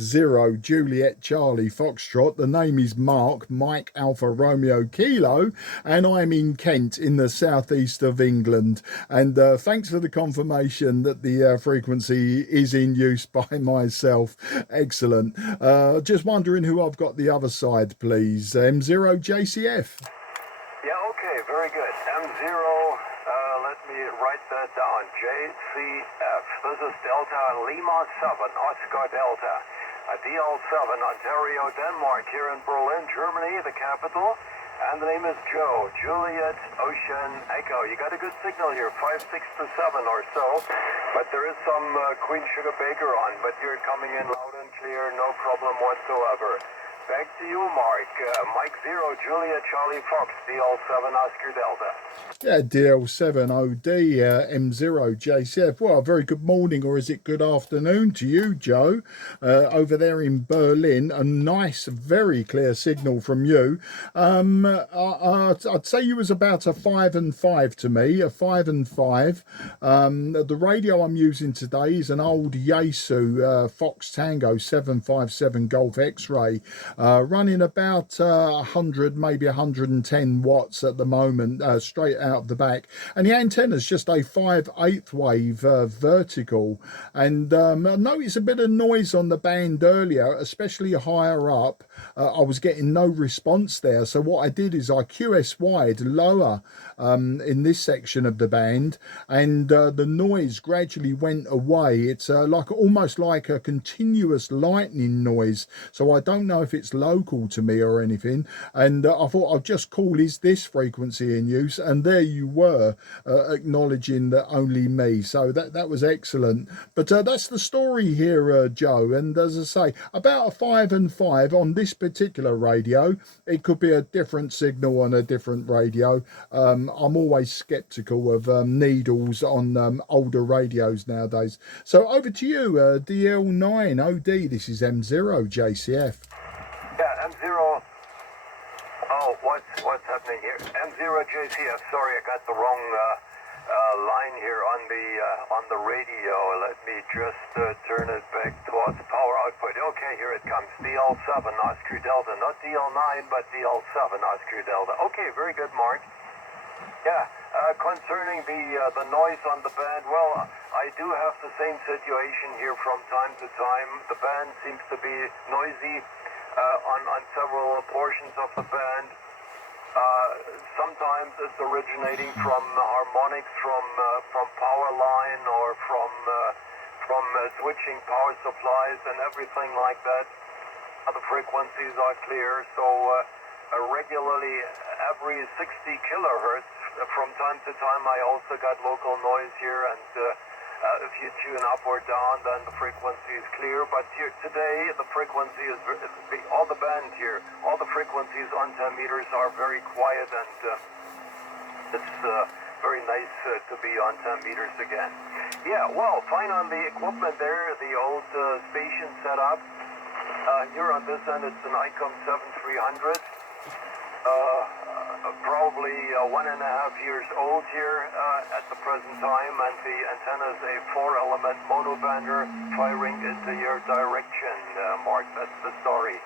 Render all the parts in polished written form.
Zero Juliet Charlie Foxtrot. The name is Mark, Mike Alpha Romeo Kilo, and I'm in Kent in the southeast of England. And thanks for the confirmation that the frequency is in use by myself. Excellent. Just wondering who I've got the other side, please. M0JCF. Yeah, okay, very good. M0, let me write that down. JCF. This is Delta Lima 7, Oscar Delta. DL7, Ontario, Denmark, here in Berlin, Germany, the capital. And the name is Joe, Juliet Ocean Echo. You got a good signal here, 5, 6 to 7 or so. But there is some Queen Sugar Baker on, but you're coming in loud and clear, no problem whatsoever. Back to you, Mark. Mike 0, Juliet Charlie Fox, DL7 Oscar Delta. Yeah, DL7OD M0JCF. Well, a very good morning, or is it good afternoon to you, Joe, over there in Berlin. A nice, very clear signal from you. I'd say you was about a 5 and 5 to me, a 5 and 5. The radio I'm using today is an old Yaesu Fox Tango 757 Golf X-Ray. Running about 100, maybe 110 watts at the moment, straight out of the back. And the antenna's just a 5/8 wave vertical. And I noticed a bit of noise on the band earlier, especially higher up. I was getting no response there. So what I did is I QS-Y'd lower in this section of the band, and the noise gradually went away. It's like almost like a continuous lightning noise. So I don't know if it's local to me or anything, and I thought I'd just call, is this frequency in use? And there you were, acknowledging that only me. So that was excellent. But that's the story here, Joe. And as I say, about a 5 and 5 on this particular radio. It could be a different signal on a different radio. I'm always skeptical of needles on older radios nowadays. So over to you, DL9OD. This is M0JCF. Yeah, M0. Oh, what's happening here? M0JCF. Sorry, I got the wrong line here on the radio. Let me just turn it back towards power output. Okay, here it comes. DL7 Oscar Delta, not DL9, but DL7 Oscar Delta. Okay, very good, Mark. Yeah, concerning the noise on the band, well, I do have the same situation here from time to time. The band seems to be noisy on several portions of the band. Sometimes it's originating from harmonics from power line or from switching power supplies and everything like that. The frequencies are clear, so regularly every 60 kilohertz from time to time I also got local noise here, and if you tune up or down, then the frequency is clear. But here today, the frequency is all the band here, all the frequencies on 10 meters are very quiet, and it's very nice to be on 10 meters again. Yeah, well, fine on the equipment there, the old station setup. Here on this end, it's an ICOM 7300. Probably 1.5 years old here at the present time, and the antenna is a 4-element monobander firing into your direction, Mark. That's the story.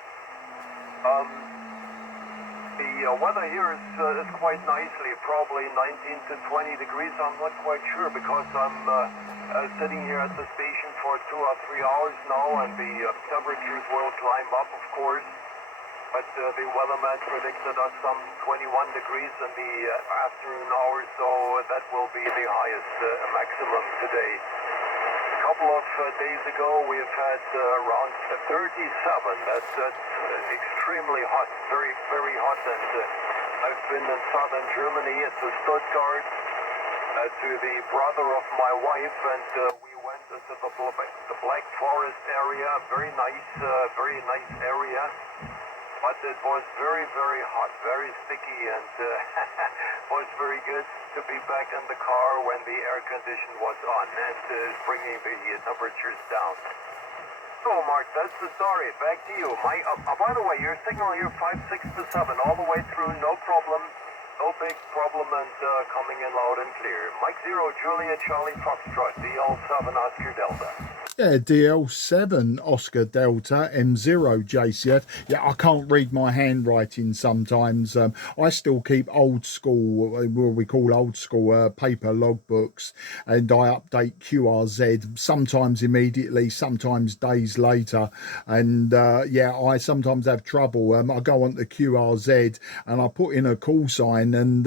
The weather here is quite nicely, probably 19 to 20 degrees. I'm not quite sure because I'm sitting here at the station for 2 or 3 hours now, and the temperatures will climb up, of course. But the weatherman predicted us some 21 degrees in the afternoon hours, so that will be the highest maximum today. A couple of days ago, we have had around 37. That's extremely hot, very, very hot. And I've been in southern Germany, to Stuttgart, to the brother of my wife, and we went into the Black Forest area. Very nice area. But it was very, very hot, very sticky, and was very good to be back in the car when the air condition was on and bringing the temperatures down. So, Mark, that's the story. Back to you. By the way, your signal here 5, 6 to 7, all the way through, no problem, no big problem, and coming in loud and clear. Mike 0, Juliet Charlie Foxtrot, DL7 Oscar Delta. Yeah, DL7 Oscar Delta M0 JCF. Yeah, I can't read my handwriting sometimes. I still keep old school, what we call old school paper logbooks, and I update QRZ sometimes immediately, sometimes days later. And yeah, I sometimes have trouble. I go on to QRZ and I put in a call sign, and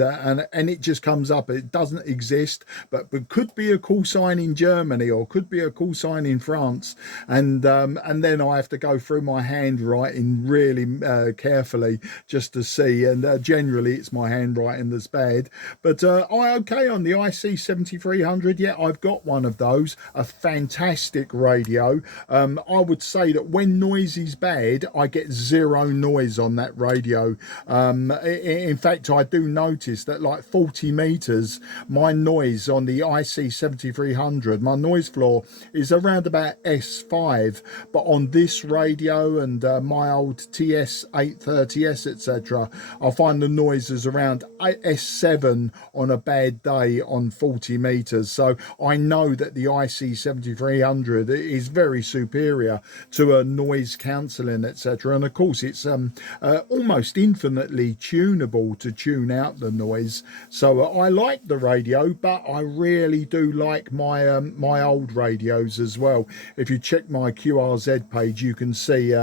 it just comes up. It doesn't exist, but could be a call sign in Germany or could be a call sign in France, and then I have to go through my handwriting really carefully just to see. And generally, it's my handwriting that's bad. But I okay on the IC 7300. Yeah, I've got one of those. A fantastic radio. I would say that when noise is bad, I get zero noise on that radio. In fact, I do notice that like 40 meters, my noise on the IC 7300, my noise floor is around about S5, but on this radio and my old TS 830S, etc., I find the noise is around S7 on a bad day on 40 meters. So I know that the IC 7300 is very superior to a noise cancelling, etc. And of course, it's almost infinitely tunable to tune out the noise. So I like the radio, but I really do like my old radios as well. If you check my QRZ page, you can see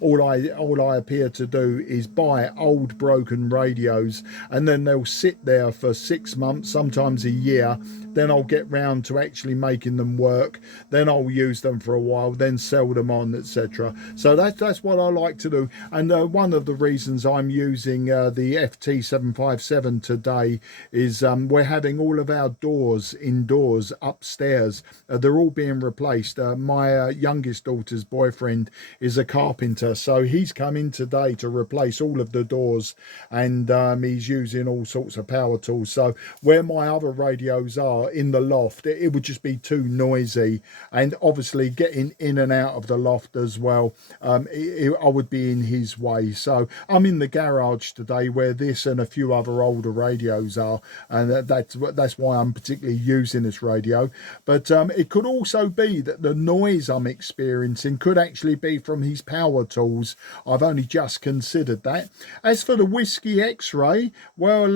all I appear to do is buy old broken radios, and then they'll sit there for 6 months, sometimes a year. Then I'll get round to actually making them work. Then I'll use them for a while, then sell them on, etc. So that's what I like to do. And one of the reasons I'm using the FT-757 today is we're having all of our doors indoors upstairs. They're all being replaced. My youngest daughter's boyfriend is a carpenter, so he's come in today to replace all of the doors, and he's using all sorts of power tools. So where my other radios are in the loft, it would just be too noisy, and obviously getting in and out of the loft as well, I would be in his way. So I'm in the garage today where this and a few other older radios are, and that's why I'm particularly using this radio. But it could also be that the noise I'm experiencing could actually be from his power tools. I've only just considered that. As for the Whiskey X-ray, well,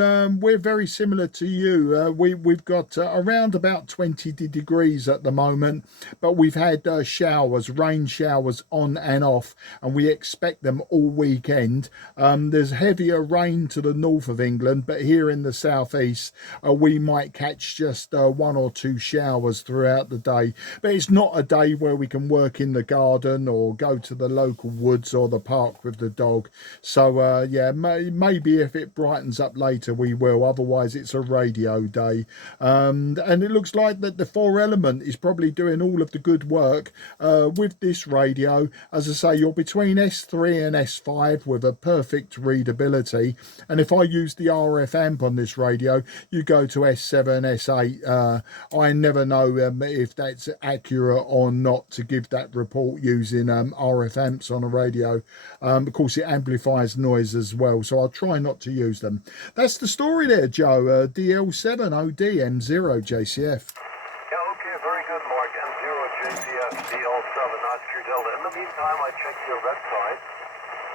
we're very similar to you. We've got around about 20 degrees at the moment, but we've had showers, rain showers on and off, and we expect them all weekend. There's heavier rain to the north of England, but here in the southeast, we might catch just 1 or 2 showers throughout the day. But it's not a day where we can work in the garden or go to the local woods or the park with the dog. So yeah, maybe if it brightens up later we will. Otherwise it's a radio day. And it looks like that the 4-element is probably doing all of the good work with this radio. As I say, you're between S3 and S5 with a perfect readability. And if I use the RF amp on this radio, you go to S7, S8. I never know if that's accurate or not to give that report using RF amps on a radio. Of course, it amplifies noise as well, so I'll try not to use them. That's the story there, Joe. DL7OD M0 JCF. Yeah, okay, very good, Mark. M0 JCF DL7, Oscar Delta. In the meantime, I checked your website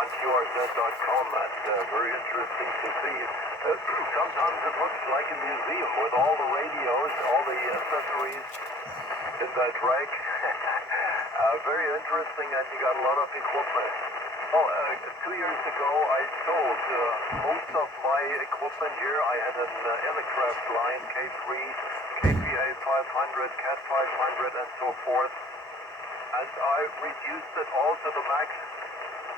on QRZ.com. That's very interesting to see. Sometimes it looks like a museum with all the radios, all the accessories in that rack. Very interesting, and you got a lot of equipment. Oh, 2 years ago I sold most of my equipment here. I had an aircraft line, K3, KPA 500, Cat 500, and so forth. And I reduced it all to the max.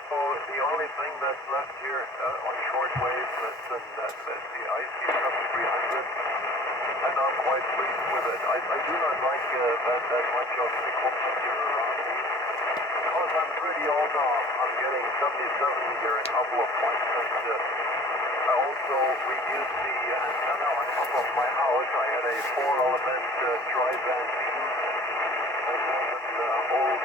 So the only thing that's left here on shortwave is the IC 7300, and I'm quite pleased with it. I do not like that much of equipment here around me, because I'm pretty old now. I'm getting 77 here in a couple of months, and I also reduced the antenna on top of my house. I had a 4-element tri-band beam. That was an old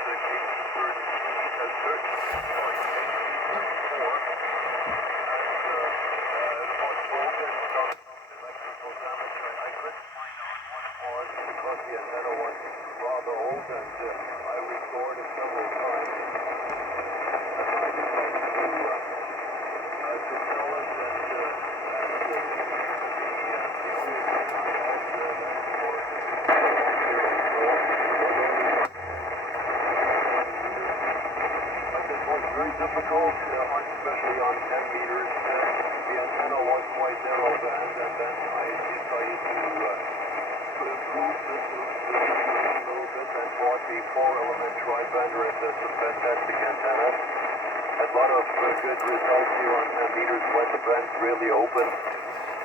difficult, especially on 10 meters. The antenna was quite narrow band, and then I decided to improve this a little bit and bought the 4-element tri-bander, and that's a fantastic antenna. A lot of good results here on 10 meters when the band's really open,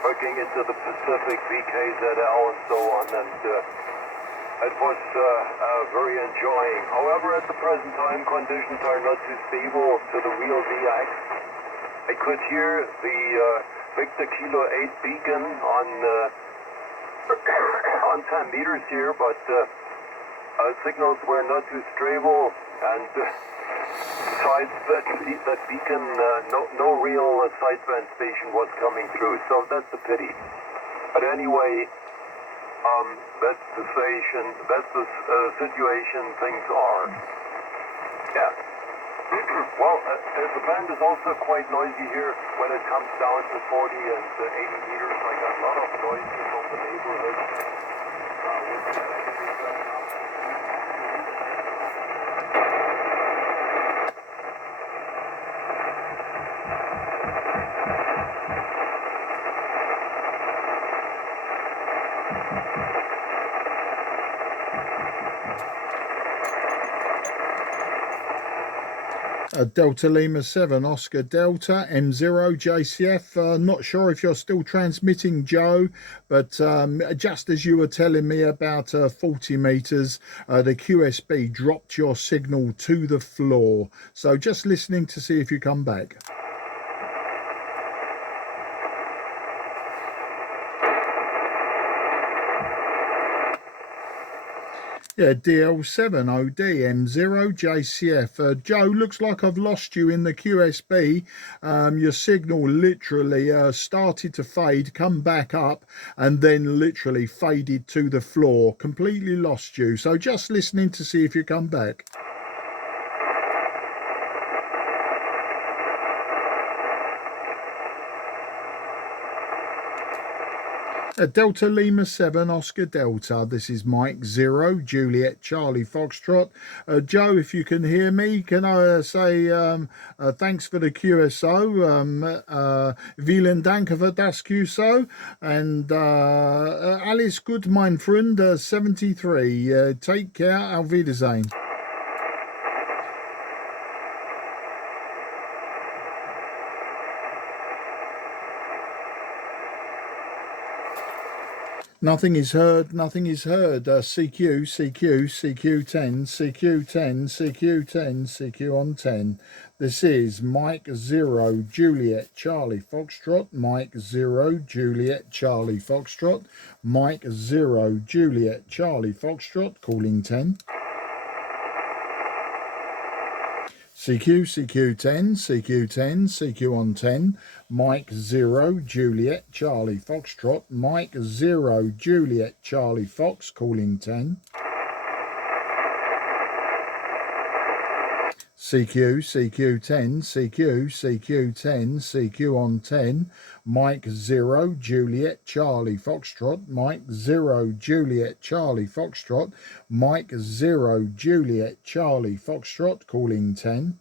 hooking into the Pacific, VKZL, and so on, and it was very enjoying. However, at the present time, conditions are not too stable to the real VX. I could hear the Victor Kilo 8 beacon on on 10 meters here, but signals were not too stable, and besides that beacon, no real sideband station was coming through, so that's a pity. But anyway, that's the situation things are. Yeah. Well, the band is also quite noisy here when it comes down to 40 and 80 meters. I got a lot of noise from the neighborhood. Delta Lima 7 Oscar Delta M0 JCF. Not sure if you're still transmitting, Joe, but just as you were telling me about 40 meters, the QSB dropped your signal to the floor. So just listening to see if you come back. Yeah, DL7OD M0 JCF. Joe, looks like I've lost you in the QSB. Your signal literally started to fade, come back up, and then literally faded to the floor. Completely lost you. So just listening to see if you come back. Delta Lima 7 Oscar Delta. This is Mike 0 Juliet Charlie Foxtrot. Joe, if you can hear me, can I say thanks for the QSO. Vielen Dank für das QSO. And Alice Good, mein Freund, 73. Take care. Auf Wiedersehen. Nothing is heard, nothing is heard. CQ, CQ, CQ10, CQ10, CQ10, CQ on 10. This is Mike 0 Juliet Charlie Foxtrot, Mike 0 Juliet Charlie Foxtrot, Mike 0 Juliet Charlie Foxtrot, calling 10. CQ, CQ10, CQ10, CQ on 10, Mike 0 Juliet Charlie Foxtrot, Mike 0 Juliet Charlie Fox, calling 10. CQ, CQ10, CQ, CQ10, CQ on 10, Mike 0 Juliet Charlie Foxtrot, Mike 0 Juliet Charlie Foxtrot, Mike 0 Juliet Charlie Foxtrot, calling 10.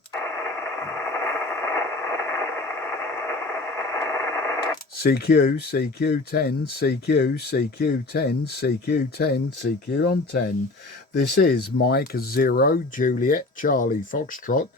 CQ, CQ10, CQ, CQ10, CQ10, CQ on 10. This is Mike 0 Juliet Charlie Foxtrot,